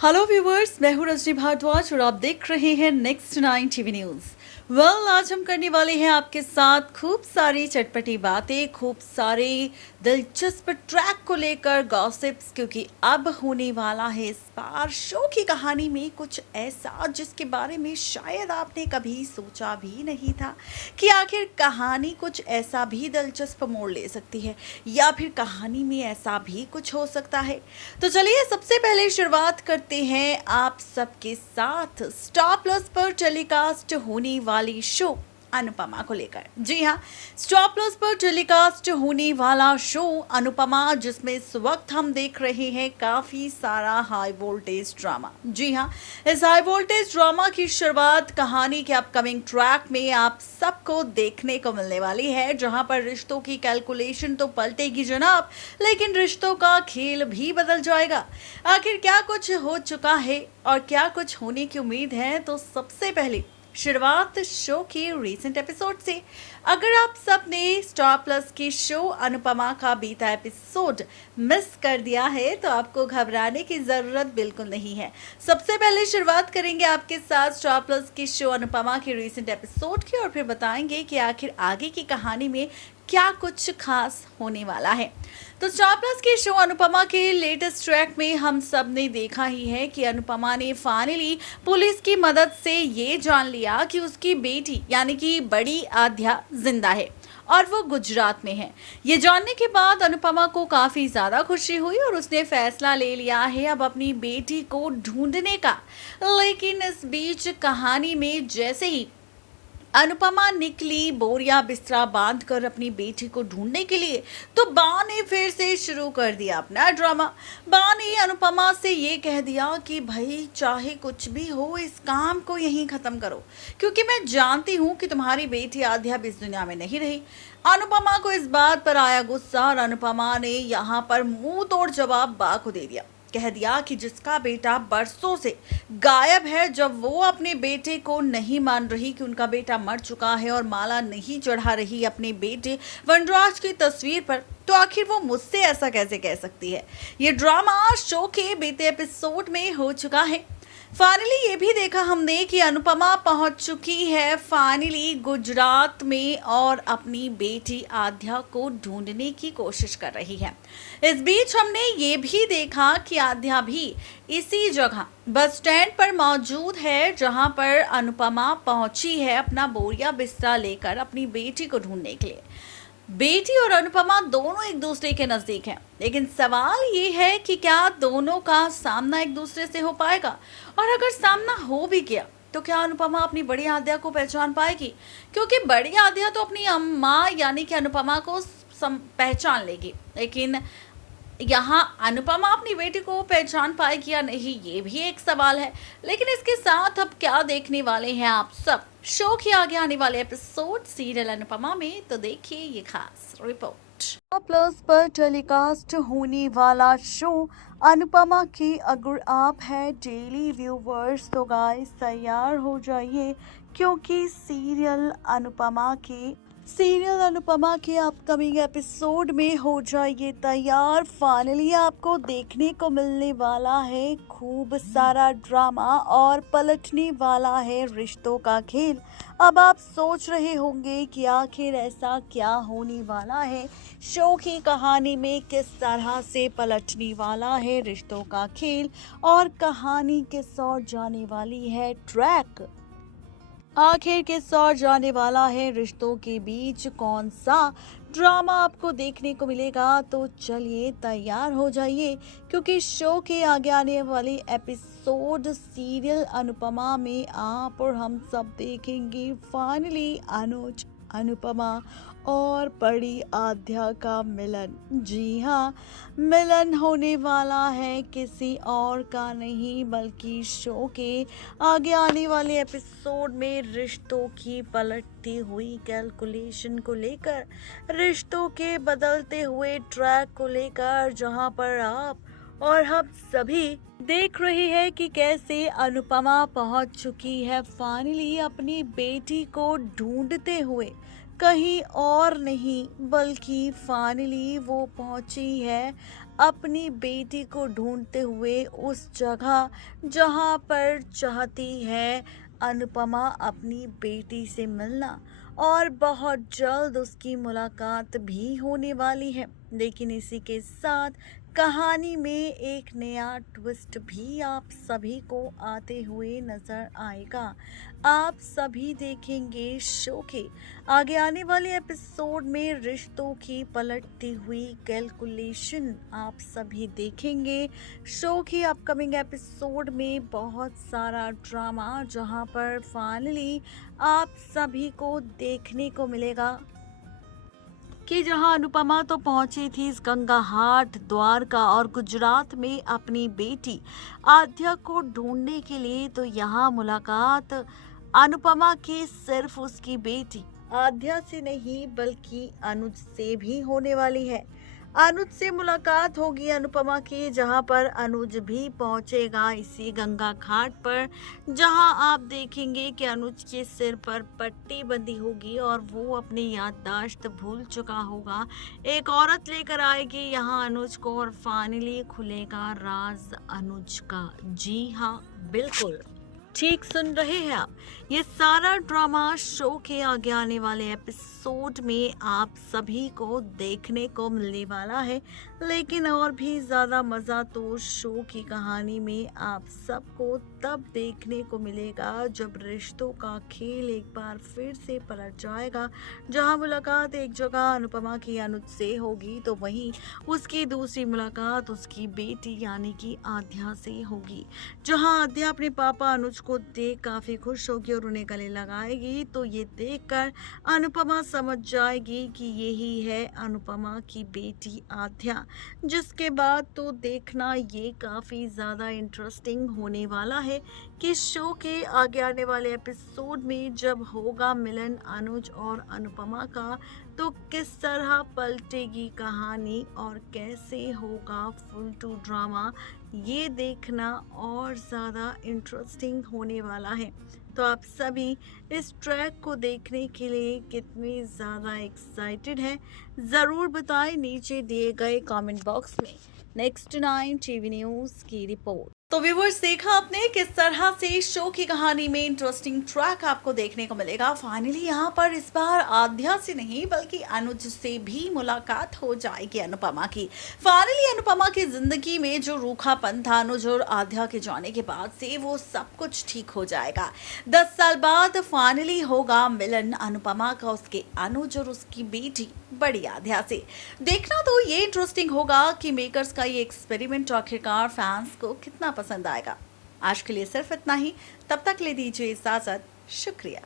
Hello viewers, मैं हूँ रजनी भारद्वाज और आप देख रहे हैं नेक्स्ट 9 टीवी न्यूज़। आज हम करने वाले हैं आपके साथ खूब सारी चटपटी बातें, खूब सारे दिलचस्प ट्रैक को लेकर गॉसिप्स, क्योंकि अब होने वाला है इस बार शो की कहानी में कुछ ऐसा जिसके बारे में शायद आपने कभी सोचा भी नहीं था कि आखिर कहानी कुछ ऐसा भी दिलचस्प मोड़ ले सकती है या फिर कहानी में ऐसा भी कुछ हो सकता है। तो चलिए सबसे पहले शुरुआत करते हैं आप सबके साथ स्टार प्लस पर टेलीकास्ट होने वाली शो अनुपमा को लेकर। जी हाँ, स्टार प्लस पर टेलीकास्ट होने वाला शो अनुपमा, जिसमें इस वक्त हम देख रहे हैं काफी सारा हाई वोल्टेज ड्रामा। जी हाँ, इस हाई वोल्टेज ड्रामा की शुरुआत कहानी के अपकमिंग ट्रैक में आप सबको देखने को मिलने वाली है, जहां पर रिश्तों की कैलकुलेशन तो पलटेगी जनाब, लेकिन रिश्तों का खेल भी बदल जाएगा। आखिर क्या कुछ हो चुका है और क्या कुछ होने की उम्मीद है, तो सबसे पहले शुरुआत शो के रीसेंट एपिसोड से। अगर आप सब ने स्टार प्लस की शो अनुपमा का बीता एपिसोड मिस कर दिया है तो आपको घबराने की जरूरत बिल्कुल नहीं है। सबसे पहले शुरुआत करेंगे आपके साथ स्टार प्लस की शो अनुपमा के रीसेंट एपिसोड की, और फिर बताएंगे कि आखिर आगे की कहानी में क्या कुछ खास होने वाला है। तो स्टार प्लस के शो अनुपमा के लेटेस्ट ट्रैक में हम सब ने देखा ही है कि अनुपमा ने फाइनली पुलिस की मदद से ये जान लिया कि उसकी बेटी यानी कि बड़ी आध्या जिंदा है और वो गुजरात में है। ये जानने के बाद अनुपमा को काफी ज्यादा खुशी हुई और उसने फैसला ले लिया है अब अपनी बेटी को ढूंढने का। लेकिन इस बीच कहानी में जैसे ही अनुपमा निकली बोरिया बिस्तरा बांधकर अपनी बेटी को ढूंढने के लिए, तो बा ने फिर से शुरू कर दिया अपना ड्रामा। बा ने अनुपमा से ये कह दिया कि भाई चाहे कुछ भी हो इस काम को यहीं खत्म करो, क्योंकि मैं जानती हूँ कि तुम्हारी बेटी आध्या भी इस दुनिया में नहीं रही। अनुपमा को इस बात पर आया गुस्सा और अनुपमा ने यहाँ पर मुंह तोड़ जवाब बा को दे दिया। कह दिया कि जिसका बेटा बरसों से गायब है, जब वो अपने बेटे को नहीं मान रही कि उनका बेटा मर चुका है और माला नहीं चढ़ा रही अपने बेटे वनराज की तस्वीर पर, तो आखिर वो मुझसे ऐसा कैसे कह सकती है। ये ड्रामा शो के बीते एपिसोड में हो चुका है। फाइनली ये भी देखा हमने कि अनुपमा पहुंच चुकी है फाइनली गुजरात में और अपनी बेटी आध्या को ढूंढने की कोशिश कर रही है। इस बीच हमने ये भी देखा कि आध्या भी इसी जगह बस स्टैंड पर मौजूद है जहां पर अनुपमा पहुंची है अपना बोरिया बिस्तरा लेकर अपनी बेटी को ढूंढने के लिए। बेटी और अनुपमा दोनों एक दूसरे के नजदीक हैं, लेकिन सवाल ये है कि क्या दोनों का सामना एक दूसरे से हो पाएगा, और अगर सामना हो भी गया तो क्या अनुपमा अपनी बड़ी आद्या को पहचान पाएगी, क्योंकि बड़ी आद्या तो अपनी अम्मा यानी कि अनुपमा को पहचान लेगी, लेकिन यहाँ अनुपमा अपनी बेटी को पहचान पाएगी या नहीं, ये भी एक सवाल है। लेकिन इसके साथ अब क्या देखने वाले हैं आप सब शो के आगे आने वाले एपिसोड सीरियल अनुपमा में, तो देखिए ये खास रिपोर्ट। प्लस पर टेलीकास्ट होने वाला शो अनुपमा की अगर आप हैं डेली व्यूवर्स तो गाइस तैयार हो जाइए, क्योंकि सीरियल अनुपमा के अपकमिंग एपिसोड में हो जाइए तैयार। फाइनली आपको देखने को मिलने वाला है खूब सारा ड्रामा और पलटने वाला है रिश्तों का खेल। अब आप सोच रहे होंगे कि आखिर ऐसा क्या होने वाला है, शो की कहानी में किस तरह से पलटने वाला है रिश्तों का खेल और कहानी किस ओर जाने वाली है ट्रैक। आखिर किस ओर जाने वाला है, रिश्तों के बीच कौन सा ड्रामा आपको देखने को मिलेगा, तो चलिए तैयार हो जाइए, क्योंकि शो के आगे आने वाली एपिसोड सीरियल अनुपमा में आप और हम सब देखेंगे फाइनली अनुज, अनुपमा और बड़ी आध्या का मिलन। जी हाँ, मिलन होने वाला है किसी और का नहीं बल्कि शो के आगे आने वाले एपिसोड में रिश्तों की पलटती हुई कैलकुलेशन को लेकर, रिश्तों के बदलते हुए ट्रैक को लेकर, जहां पर आप और हम सभी देख रहे हैं कि कैसे अनुपमा पहुंच चुकी है फाइनली अपनी बेटी को ढूंढते हुए। कहीं और नहीं बल्कि फाइनली वो पहुंची है अपनी बेटी को ढूंढते हुए उस जगह जहां पर चाहती है अनुपमा अपनी बेटी से मिलना, और बहुत जल्द उसकी मुलाकात भी होने वाली है। लेकिन इसी के साथ कहानी में एक नया ट्विस्ट भी आप सभी को आते हुए नजर आएगा। आप सभी देखेंगे शो के आगे आने वाले एपिसोड में रिश्तों की पलटती हुई कैलकुलेशन आप सभी देखेंगे। शो की अपकमिंग एपिसोड में बहुत सारा ड्रामा, जहां पर फाइनली आप सभी को देखने को मिलेगा कि जहां अनुपमा तो पहुंची थी इस गंगा हाट, द्वारका और गुजरात में अपनी बेटी आद्या को ढूंढने के लिए, तो यहाँ मुलाकात अनुपमा की सिर्फ उसकी बेटी आद्या से नहीं बल्कि अनुज से भी होने वाली है। अनुज से मुलाकात होगी अनुपमा की, जहां पर अनुज भी पहुंचेगा इसी गंगा घाट पर, जहां आप देखेंगे कि अनुज के सिर पर पट्टी बंधी होगी और वो अपनी याददाश्त भूल चुका होगा। एक औरत लेकर आएगी यहाँ अनुज को और फाइनली खुलेगा राज अनुज का। जी हाँ, बिल्कुल ठीक सुन रहे हैं आप। ये सारा ड्रामा शो के आगे आने वाले एपिसोड में आप सभी को देखने को मिलने वाला है। लेकिन और भी ज़्यादा मज़ा तो शो की कहानी में आप सबको तब देखने को मिलेगा जब रिश्तों का खेल एक बार फिर से पलट जाएगा। जहां मुलाकात एक जगह अनुपमा की अनुज से होगी, तो वहीं उसकी दूसरी मुलाकात उसकी बेटी यानी कि आद्या से होगी। जहां आद्या अपने पापा अनुज को देख काफी खुश होगी और उन्हें गले लगाएगी, तो ये देखकर अनुपमा समझ जाएगी कि यही है अनुपमा की बेटी आद्या। जिसके बाद तो देखना ये काफी ज्यादा इंटरेस्टिंग होने वाला है कि शो के आगे आने वाले एपिसोड में जब होगा मिलन अनुज और अनुपमा का, तो किस तरह पलटेगी कहानी और कैसे होगा फुल टू ड्रामा, ये देखना और ज़्यादा इंटरेस्टिंग होने वाला है। तो आप सभी इस ट्रैक को देखने के लिए कितने ज़्यादा एक्साइटेड हैं, ज़रूर बताएं नीचे दिए गए कमेंट बॉक्स में। नेक्स्ट 9 टीवी न्यूज़ की रिपोर्ट। तो व्यूअर्स, देखा आपने किस तरह से शो की कहानी में इंटरेस्टिंग ट्रैक आपको देखने को मिलेगा। फाइनली यहाँ पर इस बार आद्या से नहीं बल्कि अनुज से भी मुलाकात हो जाएगी अनुपमा की। फाइनली अनुपमा की जिंदगी में जो रूखापन था अनुज और आद्या के जाने के बाद से, वो सब कुछ ठीक हो जाएगा। 10 साल बाद फाइनली होगा मिलन अनुपमा का उसके अनुज और उसकी बेटी बड़ी आद्या से। देखना तो ये इंटरेस्टिंग होगा कि मेकर्स का ये एक्सपेरिमेंट आखिरकार फैंस को कितना पसंद आएगा। आज के लिए सिर्फ इतना ही, तब तक ले दीजिए इजाजत। शुक्रिया।